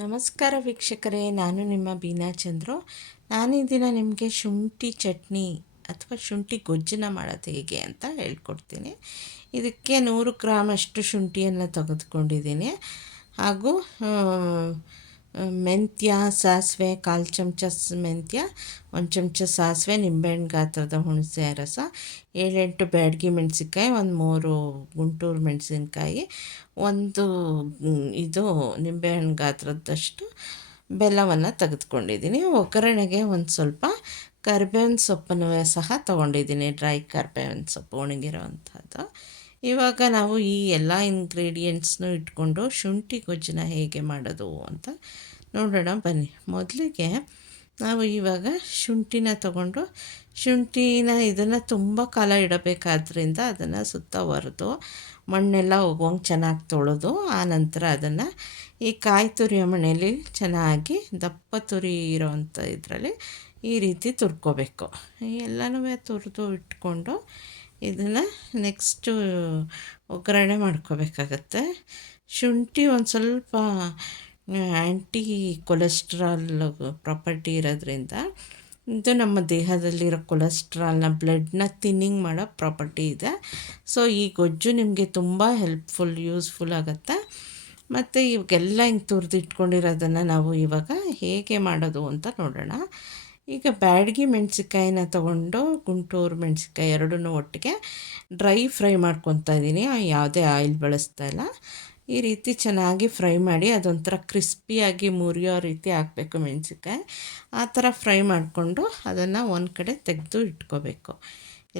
ನಮಸ್ಕಾರ ವೀಕ್ಷಕರೇ, ನಾನು ನಿಮ್ಮ ಬೀನಾ ಚಂದ್ರು. ನಾನು ಈ ದಿನ ನಿಮಗೆ ಶುಂಠಿ ಚಟ್ನಿ ಅಥವಾ ಶುಂಠಿ ಗೊಜ್ಜನ್ನ ಮಾಡೋದು ಹೇಗೆ ಅಂತ ಹೇಳ್ಕೊಡ್ತೀನಿ. ಇದಕ್ಕೆ 100 ಗ್ರಾಮಷ್ಟು ಶುಂಠಿಯನ್ನು ತೆಗೆದುಕೊಂಡಿದ್ದೀನಿ. ಹಾಗೂ ಮೆಂತ್ಯ, ಸಾಸಿವೆ, 1/4 ಚಮಚ ಮೆಂತ್ಯ, 1 ಚಮಚ ಸಾಸಿವೆ, ನಿಂಬೆಹಣ್ಣು ಗಾತ್ರದ ಹುಣಸೆ ರಸ, 7-8 ಬ್ಯಾಡಗಿ ಮೆಣಸಿನ್ಕಾಯಿ, 3 ಗುಂಟೂರು ಮೆಣಸಿನ್ಕಾಯಿ, ಒಂದು ಇದು ನಿಂಬೆಹಣ್ಣು ಗಾತ್ರದಷ್ಟು ಬೆಲ್ಲವನ್ನು ತೆಗೆದುಕೊಂಡಿದ್ದೀನಿ. ಒಗ್ಗರಣೆಗೆ ಒಂದು ಸ್ವಲ್ಪ ಕರಿಬೇವಿನ ಸೊಪ್ಪನ್ನು ಸಹ ತೊಗೊಂಡಿದ್ದೀನಿ, ಡ್ರೈ ಕರಿಬೇವಿನ ಸೊಪ್ಪು ಒಣಗಿರೋವಂಥದ್ದು. ಇವಾಗ ನಾವು ಈ ಎಲ್ಲ ಇಂಗ್ರೀಡಿಯೆಂಟ್ಸ್ನೂ ಇಟ್ಕೊಂಡು ಶುಂಠಿ ಗೊಜ್ಜನ್ನ ಹೇಗೆ ಮಾಡೋದು ಅಂತ ನೋಡೋಣ ಬನ್ನಿ. ಮೊದಲಿಗೆ ನಾವು ಇವಾಗ ಶುಂಠಿನ ತಗೊಂಡು ಇದನ್ನು ತುಂಬ ಕಾಲ ಇಡಬೇಕಾದ್ರಿಂದ ಅದನ್ನು ಸುತ್ತ ಒರೆದು ಮಣ್ಣೆಲ್ಲ ಹೋಗುವಂಗೆ ಚೆನ್ನಾಗಿ ತೊಳೆದು ಆನಂತರ ಅದನ್ನು ಈ ಕಾಯಿ ತುರಿಯೋ ಮಣೆಯಲ್ಲಿ ಚೆನ್ನಾಗಿ ದಪ್ಪ ತುರಿ ಇರೋವಂಥ ಇದರಲ್ಲಿ ಈ ರೀತಿ ತುರ್ಕೋಬೇಕು. ಎಲ್ಲನೂ ತುರಿದು ಇಟ್ಕೊಂಡು ಇದನ್ನು ನೆಕ್ಸ್ಟು ಒಗ್ಗರಣೆ ಮಾಡ್ಕೋಬೇಕಾಗತ್ತೆ. ಶುಂಠಿ ಒಂದು ಸ್ವಲ್ಪ ಆ್ಯಂಟಿ ಕೊಲೆಸ್ಟ್ರಾಲ್ ಪ್ರಾಪರ್ಟಿ ಇರೋದ್ರಿಂದ ಇದು ನಮ್ಮ ದೇಹದಲ್ಲಿರೋ ಕೊಲೆಸ್ಟ್ರಾಲ್ನ ಬ್ಲಡ್ನ ಥಿನ್ನಿಂಗ್ ಮಾಡೋ ಪ್ರಾಪರ್ಟಿ ಇದೆ. ಸೊ ಈ ಗೊಜ್ಜು ನಿಮಗೆ ತುಂಬ ಯೂಸ್ಫುಲ್ ಆಗುತ್ತೆ. ಮತ್ತು ಇವಾಗೆಲ್ಲ ಹಿಂಗೆ ತುರಿದು ಇಟ್ಕೊಂಡಿರೋದನ್ನು ನಾವು ಇವಾಗ ಹೇಗೆ ಮಾಡೋದು ಅಂತ ನೋಡೋಣ. ಈಗ ಬ್ಯಾಡಗಿ ಮೆಣಸಿನ್ಕಾಯಿನ ತೊಗೊಂಡು ಗುಂಟೂರು ಮೆಣಸಿನ್ಕಾಯಿ ಎರಡನ್ನೂ ಒಟ್ಟಿಗೆ ಡ್ರೈ ಫ್ರೈ ಮಾಡ್ಕೊತಾ ಇದ್ದೀನಿ. ಯಾವುದೇ ಆಯಿಲ್ ಬಳಸ್ತಾ ಇಲ್ಲ. ಈ ರೀತಿ ಚೆನ್ನಾಗಿ ಫ್ರೈ ಮಾಡಿ ಅದೊಂಥರ ಕ್ರಿಸ್ಪಿಯಾಗಿ ಮುರಿಯೋ ರೀತಿ ಹಾಕಬೇಕು ಮೆಣಸಿನ್ಕಾಯಿ. ಆ ಥರ ಫ್ರೈ ಮಾಡಿಕೊಂಡು ಅದನ್ನು ಒಂದು ಕಡೆ ತೆಗೆದು ಇಟ್ಕೋಬೇಕು.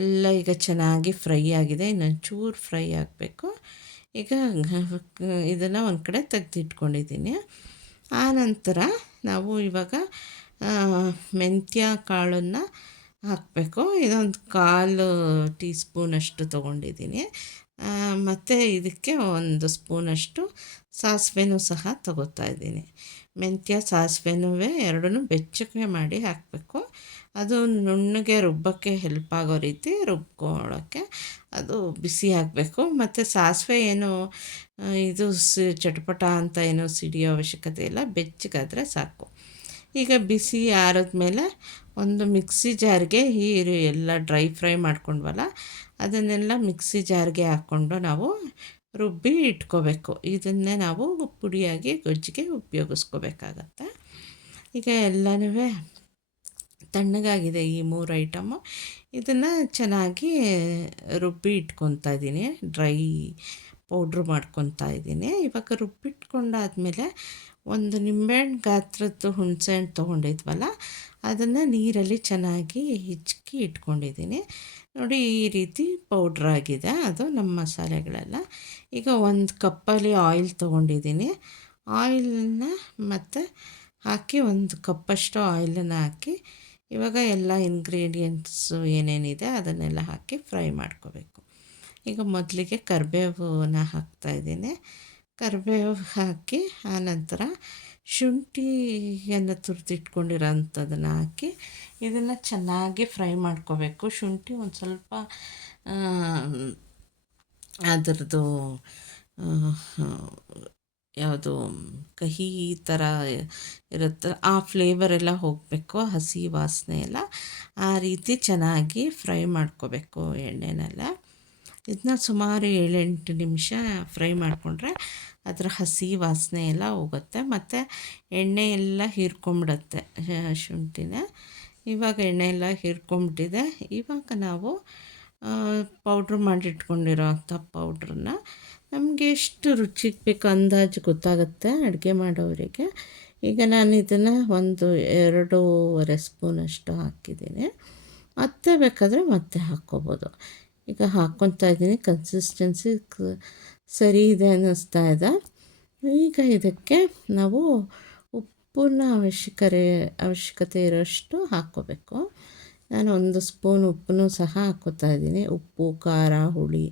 ಎಲ್ಲ ಈಗ ಚೆನ್ನಾಗಿ ಫ್ರೈ ಆಗಿದೆ, ಇನ್ನೊಂದು ಚೂರು ಫ್ರೈ ಆಗಬೇಕು. ಈಗ ಇದನ್ನು ಒಂದು ಕಡೆ ತೆಗೆದಿಟ್ಕೊಂಡಿದ್ದೀನಿ. ಆನಂತರ ನಾವು ಇವಾಗ ಮೆಂತ್ಯ ಕಾಳನ್ನು ಹಾಕಬೇಕು. ಇದೊಂದು 1/4 ಟೀ ಸ್ಪೂನಷ್ಟು ತೊಗೊಂಡಿದ್ದೀನಿ. ಮತ್ತು ಇದಕ್ಕೆ 1 ಸ್ಪೂನಷ್ಟು ಸಾಸಿವೆನೂ ಸಹ ತೊಗೋತಾ ಇದ್ದೀನಿ. ಮೆಂತ್ಯ ಸಾಸಿವೆನೂ ಎರಡನ್ನೂ ಬೆಚ್ಚಗೆ ಮಾಡಿ ಹಾಕಬೇಕು. ಅದು ನುಣ್ಣಗೆ ರುಬ್ಬಕ್ಕೆ ಹೆಲ್ಪ್ ಆಗೋ ರೀತಿ ರುಬ್ಕೊಳ್ಳೋಕ್ಕೆ ಅದು ಬಿಸಿ ಆಗಬೇಕು. ಮತ್ತು ಸಾಸಿವೆ ಏನು ಇದು ಚಟಪಟ ಅಂತ ಏನೋ ಸಿಡಿಯೋ ಅವಶ್ಯಕತೆ ಇಲ್ಲ, ಬೆಚ್ಚಗಾದರೆ ಸಾಕು. ಈಗ ಬಿಸಿ ಆರಿದ್ಮೇಲೆ ಒಂದು ಮಿಕ್ಸಿ ಜಾರ್ಗೆ ಎಲ್ಲ ಡ್ರೈ ಫ್ರೈ ಮಾಡ್ಕೊಂಡ್ವಲ್ಲ ಅದನ್ನೆಲ್ಲ ಮಿಕ್ಸಿ ಜಾರ್ಗೆ ಹಾಕ್ಕೊಂಡು ನಾವು ರುಬ್ಬಿ ಇಟ್ಕೋಬೇಕು. ಇದನ್ನೇ ನಾವು ಪುಡಿಯಾಗಿ ಗೊಜ್ಜಿಗೆ ಉಪಯೋಗಿಸ್ಕೋಬೇಕಾಗತ್ತೆ. ಈಗ ಎಲ್ಲನೂ ತಣ್ಣಗಾಗಿದೆ ಈ 3 ಐಟಮು. ಇದನ್ನು ಚೆನ್ನಾಗಿ ರುಬ್ಬಿ ಇಟ್ಕೊತಾ ಇದ್ದೀನಿ, ಡ್ರೈ ಪೌಡ್ರ್ ಮಾಡ್ಕೊತಾ ಇದ್ದೀನಿ. ಇವಾಗ ರುಬ್ಬಿಟ್ಕೊಂಡಾದಮೇಲೆ ಒಂದು ನಿಂಬೆಹಣ್ಣು ಗಾತ್ರದ್ದು ಹುಣಸೆಹಣ್ಣು ತೊಗೊಂಡಿದ್ವಲ್ಲ ಅದನ್ನು ನೀರಲ್ಲಿ ಚೆನ್ನಾಗಿ ಹಿಚ್ಕಿ ಇಟ್ಕೊಂಡಿದ್ದೀನಿ. ನೋಡಿ ಈ ರೀತಿ ಪೌಡ್ರಾಗಿದೆ ಅದು ನಮ್ಮ ಮಸಾಲೆಗಳೆಲ್ಲ. ಈಗ 1 ಕಪ್ಪಲ್ಲಿ ಆಯಿಲ್ ತೊಗೊಂಡಿದ್ದೀನಿ. ಆಯಿಲನ್ನ ಮತ್ತು ಹಾಕಿ 1 ಕಪ್ಪಷ್ಟು ಆಯಿಲನ್ನು ಹಾಕಿ ಇವಾಗ ಎಲ್ಲ ಇಂಗ್ರೀಡಿಯೆಂಟ್ಸು ಏನೇನಿದೆ ಅದನ್ನೆಲ್ಲ ಹಾಕಿ ಫ್ರೈ ಮಾಡ್ಕೋಬೇಕು. ಈಗ ಮೊದಲಿಗೆ ಕರಿಬೇವನ್ನ ಹಾಕ್ತಾಯಿದ್ದೀನಿ. ಕರಿಬೇವು ಹಾಕಿ ಆನಂತರ ಶುಂಠಿಯನ್ನು ತುರಿದಿಟ್ಕೊಂಡಿರೋ ಅಂಥದ್ದನ್ನು ಹಾಕಿ ಇದನ್ನು ಚೆನ್ನಾಗಿ ಫ್ರೈ ಮಾಡ್ಕೋಬೇಕು. ಶುಂಠಿ ಒಂದು ಸ್ವಲ್ಪ ಅದರದ್ದು ಯಾವುದು ಕಹಿ ಥರ ಇರುತ್ತೆ, ಆ ಫ್ಲೇವರೆಲ್ಲ ಹೋಗಬೇಕು, ಹಸಿ ವಾಸನೆ ಎಲ್ಲ ಆ ರೀತಿ ಚೆನ್ನಾಗಿ ಫ್ರೈ ಮಾಡ್ಕೋಬೇಕು ಎಣ್ಣೆನೆಲ್ಲ. ಇದನ್ನ ಸುಮಾರು 7-8 ನಿಮಿಷ ಫ್ರೈ ಮಾಡಿಕೊಂಡ್ರೆ ಅದರ ಹಸಿ ವಾಸನೆ ಎಲ್ಲ ಹೋಗುತ್ತೆ ಮತ್ತು ಎಣ್ಣೆ ಎಲ್ಲ ಹೀರ್ಕೊಂಬಿಡುತ್ತೆ ಶುಂಠಿನ. ಇವಾಗ ಎಣ್ಣೆ ಎಲ್ಲ ಹೀರ್ಕೊಂಬಿಟ್ಟಿದೆ. ಇವಾಗ ನಾವು ಪೌಡ್ರ್ ಮಾಡಿಟ್ಕೊಂಡಿರೋ ಅಂಥ ಪೌಡ್ರನ್ನ ನಮಗೆ ಎಷ್ಟು ರುಚಿಗೆ ಬೇಕು ಅಂದಾಜು ಗೊತ್ತಾಗುತ್ತೆ ಅಡುಗೆ ಮಾಡೋರಿಗೆ. ಈಗ ನಾನು ಇದನ್ನು 2.5 ಸ್ಪೂನಷ್ಟು ಹಾಕಿದ್ದೀನಿ. ಮತ್ತೆ ಬೇಕಾದರೆ ಮತ್ತೆ ಹಾಕ್ಕೋಬೋದು. ಈಗ ಹಾಕ್ಕೊತಾ ಇದ್ದೀನಿ. ಕನ್ಸಿಸ್ಟೆನ್ಸಿ ಸರಿ ಇದೆ ಅನ್ನಿಸ್ತಾ ಇದೆ. ಈಗ ಇದಕ್ಕೆ ನಾವು ಉಪ್ಪನ್ನ ಅವಶ್ಯಕತೆ ಇರೋಷ್ಟು ಹಾಕ್ಕೋಬೇಕು. ನಾನು 1 ಸ್ಪೂನ್ ಉಪ್ಪನ್ನು ಸಹ ಹಾಕ್ಕೋತಾ ಇದ್ದೀನಿ. ಉಪ್ಪು, ಖಾರ, ಹುಳಿ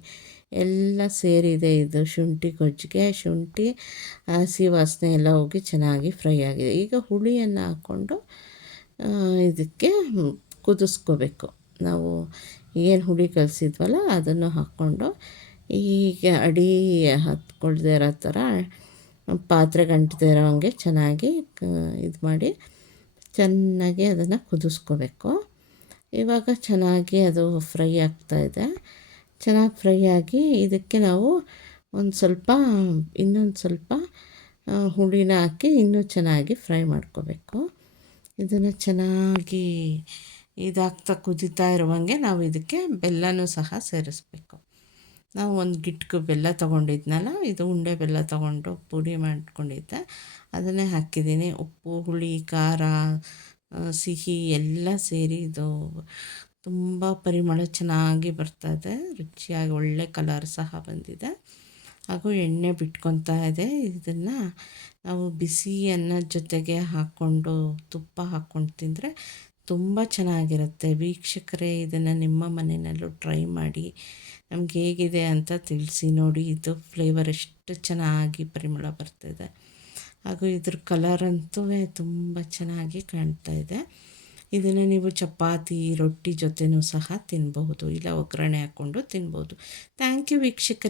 ಎಲ್ಲ ಸೇರಿದೆ ಇದು ಶುಂಠಿ ಗೊಜ್ಜಿಗೆ. ಶುಂಠಿ ಹಸಿ ವಾಸನೆ ಎಲ್ಲ ಹೋಗಿ ಚೆನ್ನಾಗಿ ಫ್ರೈ ಆಗಿದೆ. ಈಗ ಹುಳಿಯನ್ನು ಹಾಕ್ಕೊಂಡು ಇದಕ್ಕೆ ಕುದಿಸ್ಕೋಬೇಕು. ನಾವು ಏನು ಹುಳಿ ಕಲಸಿದ್ವಲ್ಲ ಅದನ್ನು ಹಾಕ್ಕೊಂಡು ಈಗ ಅಡಿ ಹತ್ಕೊಳ್ದೇ ಇರೋ ಥರ ಪಾತ್ರೆಗೆ ಅಂಟದೇ ಇರೋ ಹಾಗೆ ಚೆನ್ನಾಗಿ ಇದು ಮಾಡಿ ಚೆನ್ನಾಗಿ ಅದನ್ನು ಕುದಿಸ್ಕೋಬೇಕು. ಇವಾಗ ಚೆನ್ನಾಗಿ ಅದು ಫ್ರೈ ಆಗ್ತಾಯಿದೆ. ಚೆನ್ನಾಗಿ ಫ್ರೈ ಆಗಿ ಇದಕ್ಕೆ ನಾವು ಇನ್ನೊಂದು ಸ್ವಲ್ಪ ಹುಳಿನ ಹಾಕಿ ಇನ್ನೂ ಚೆನ್ನಾಗಿ ಫ್ರೈ ಮಾಡ್ಕೋಬೇಕು. ಇದನ್ನು ಚೆನ್ನಾಗಿ ಇದಾಗ್ತಾ ಕುದೀತಾ ಇರುವಂಗೆ ನಾವು ಇದಕ್ಕೆ ಬೆಲ್ಲನೂ ಸಹ ಸೇರಿಸ್ಬೇಕು. ನಾವು ಒಂದು ಗಿಟ್ಕು ಬೆಲ್ಲ ತೊಗೊಂಡಿದ್ನಲ್ಲ, ಇದು ಉಂಡೆ ಬೆಲ್ಲ ತೊಗೊಂಡು ಪುಡಿ ಮಾಡ್ಕೊಂಡಿದ್ದೆ, ಅದನ್ನೇ ಹಾಕಿದ್ದೀನಿ. ಉಪ್ಪು, ಹುಳಿ, ಖಾರ, ಸಿಹಿ ಎಲ್ಲ ಸೇರಿ ಇದು ತುಂಬ ಪರಿಮಳ ಚೆನ್ನಾಗಿ ಬರ್ತಾಯಿದೆ. ರುಚಿಯಾಗಿ ಒಳ್ಳೆ ಕಲರ್ ಸಹ ಬಂದಿದೆ, ಹಾಗೂ ಎಣ್ಣೆ ಬಿಟ್ಕೊತಾ ಇದೆ. ಇದನ್ನು ನಾವು ಬಿಸಿ ಅನ್ನದ ಜೊತೆಗೆ ಹಾಕ್ಕೊಂಡು ತುಪ್ಪ ಹಾಕ್ಕೊಂಡು ತಿಂದರೆ ತುಂಬ ಚೆನ್ನಾಗಿರುತ್ತೆ. ವೀಕ್ಷಕರೇ, ಇದನ್ನು ನಿಮ್ಮ ಮನೆಯಲ್ಲೂ ಟ್ರೈ ಮಾಡಿ ನಮ್ಗೆ ಹೇಗಿದೆ ಅಂತ ತಿಳಿಸಿ. ನೋಡಿ, ಇದು ಫ್ಲೇವರ್ ಎಷ್ಟು ಚೆನ್ನಾಗಿ ಪರಿಮಳ ಬರ್ತಾಯಿದೆ, ಹಾಗೂ ಇದ್ರ ಕಲರಂತೂ ತುಂಬ ಚೆನ್ನಾಗಿ ಕಾಣ್ತಾ ಇದೆ. ಇದನ್ನು ನೀವು ಚಪಾತಿ, ರೊಟ್ಟಿ ಜೊತೆನೂ ಸಹ ತಿನ್ಬಹುದು, ಇಲ್ಲ ಒಗ್ಗರಣೆ ಹಾಕ್ಕೊಂಡು ತಿನ್ಬೋದು. ಥ್ಯಾಂಕ್ ಯು ವೀಕ್ಷಕರೇ.